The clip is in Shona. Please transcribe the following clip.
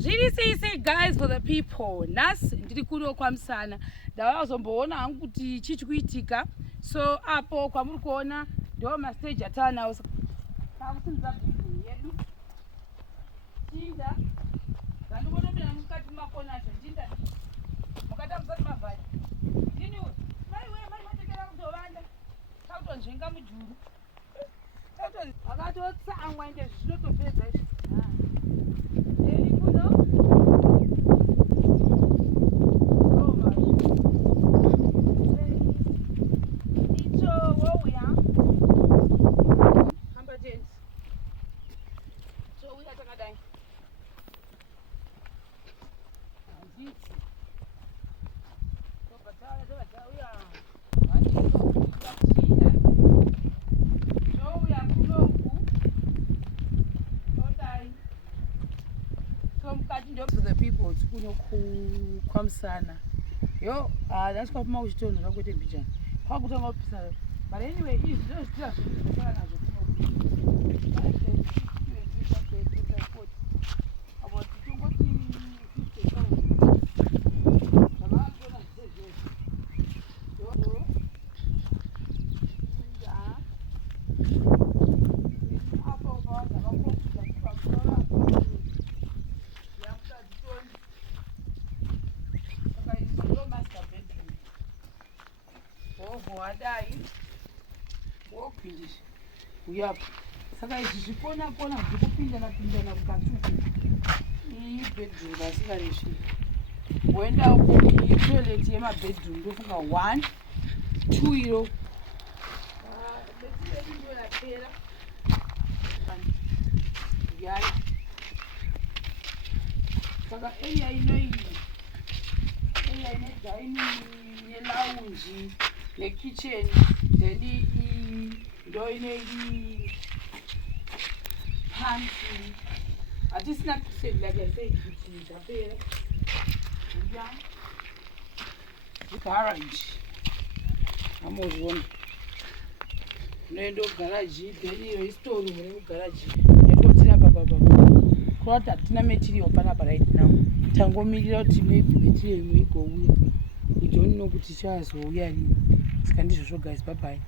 Zviri guys for the people. Nhasi ndiri kuno kwaMusana. Ndakazomboona hangu kuti chii chikuitika. So apo kwamuri kuona ndo mastage atanawo. Takusimudza bhilidhingi yedu. Chinda. Ndandikuona mukati makona acho. Chinda. Mukati musati mavhari. Ndiniwe. Mai matekera kutovanda. Takutonzvenga mujuru. Vakatotsamwa ende zvinotopedza izvi. For the people kuno kwaMusana. Yo, that's what my wish not go to Bijan. How could I not? But anyway, it's just Yep. Saka izvi zvikona zvekupindana mukati bedroom asingarishi. Woenda uko toilet yemabedroom ndofunga 1 2 iro. Saka area ine dining nelounge nekitchen then ndo ine pantry. Hatisina kusave like I said kuti zvapera. Garage. Amozvona. Unoenda garage then iyo store muri mugarage. Yatotira baba. Kwata hatina material panapa right now. Tangomirira kuti maybe material imwe igouya. We don't know kuti chazouya rini. Saka ndizvo guys, bye bye.